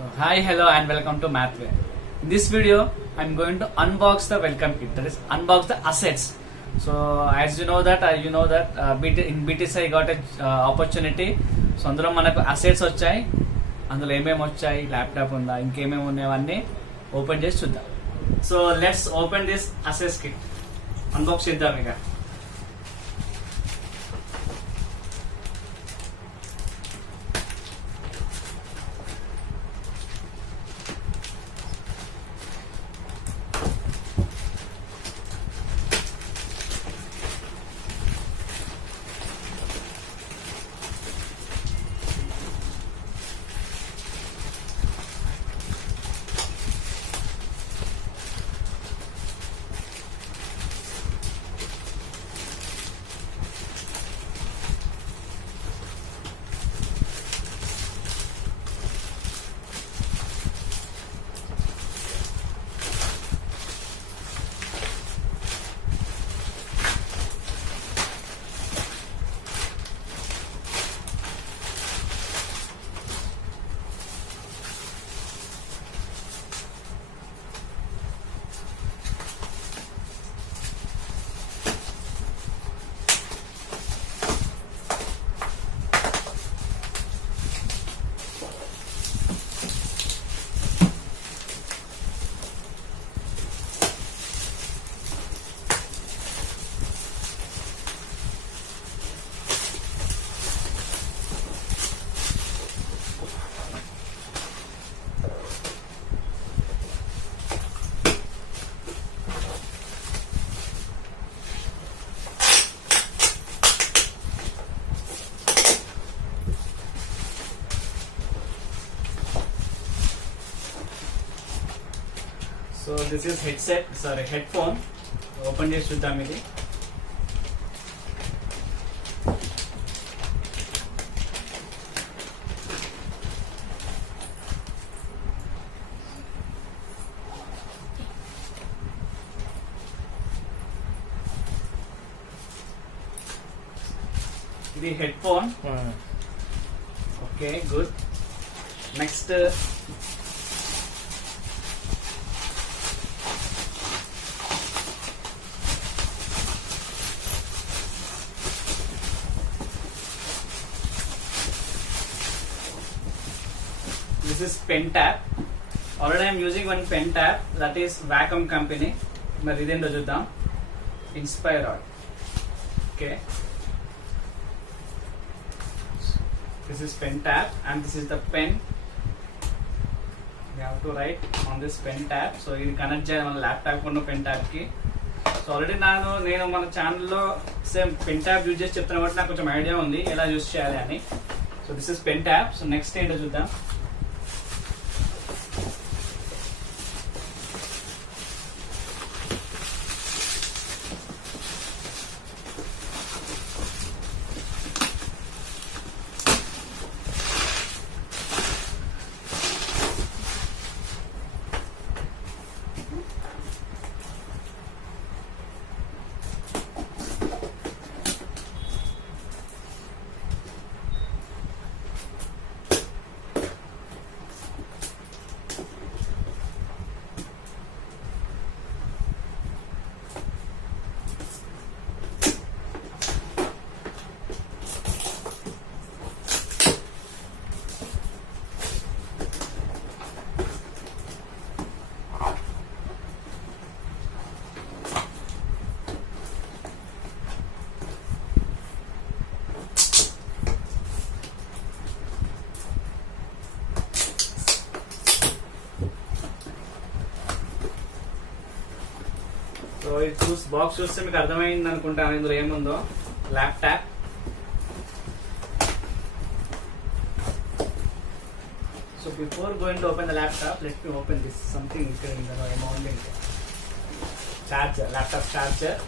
Hi, hello, and welcome to Mathway. In this video, I'm going to unbox the welcome kit. That is, unbox the assets. So, as you know that in BTC I got a opportunity. So, అందులో మనకు అసెట్స్ వచ్చాయి. అందులో ఏమేమి వచ్చాయి, ల్యాప్టాప్ ఉందా, ఇంకేమేమి ఉన్నాయవన్నీ ఓపెన్ చేసి చూద్దాం. So let's open this assets kit. Unbox చేద్దాం ఇక. So this is headphone open చేసి చూద్దాం. ఇది headphone. Okay, good. Next this is Pentab. Already I am using one Pentab, that is Wacom company. మరి ఇదేంటో చూద్దాం. Inspire oil. Okay. This is Pentab and this is the pen. We have to write on this Pentab. So ఇది కనెక్ట్ చేయాలి మన ల్యాప్టాప్ ఉన్న Pentab కి. So already నేను మన ఛానల్లో సేమ్ Pentab యూజ్ చేసి చెప్తున్నా కాబట్టి నాకు కొంచెం ఐడియా ఉంది ఎలా యూజ్ చేయాలి అని. So this is Pentab. So next ఏంటో చూద్దాం. సో ఇది బాక్స్ చూస్తే మీకు అర్థమైంది అనుకుంటాను ఇందులో ఏముందో. Laptop, so before going to open the laptop let me open this something ఇక్కడ ఇందులో amount. Charger, laptop charger,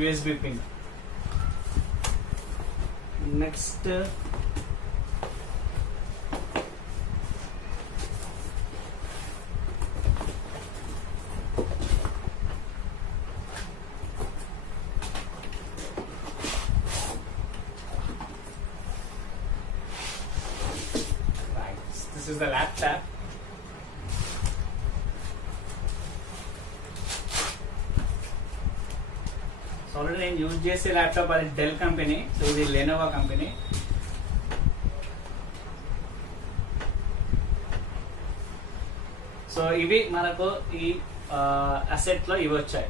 USB pin. Next this is the laptop. Already నేను యూజ్ చేసే ల్యాప్టాప్ అది డెల్ కంపెనీ, సో ఇది లెనోవా కంపెనీ. సో ఇవి మనకు ఈ అసెట్ లో ఇవి వచ్చాయి.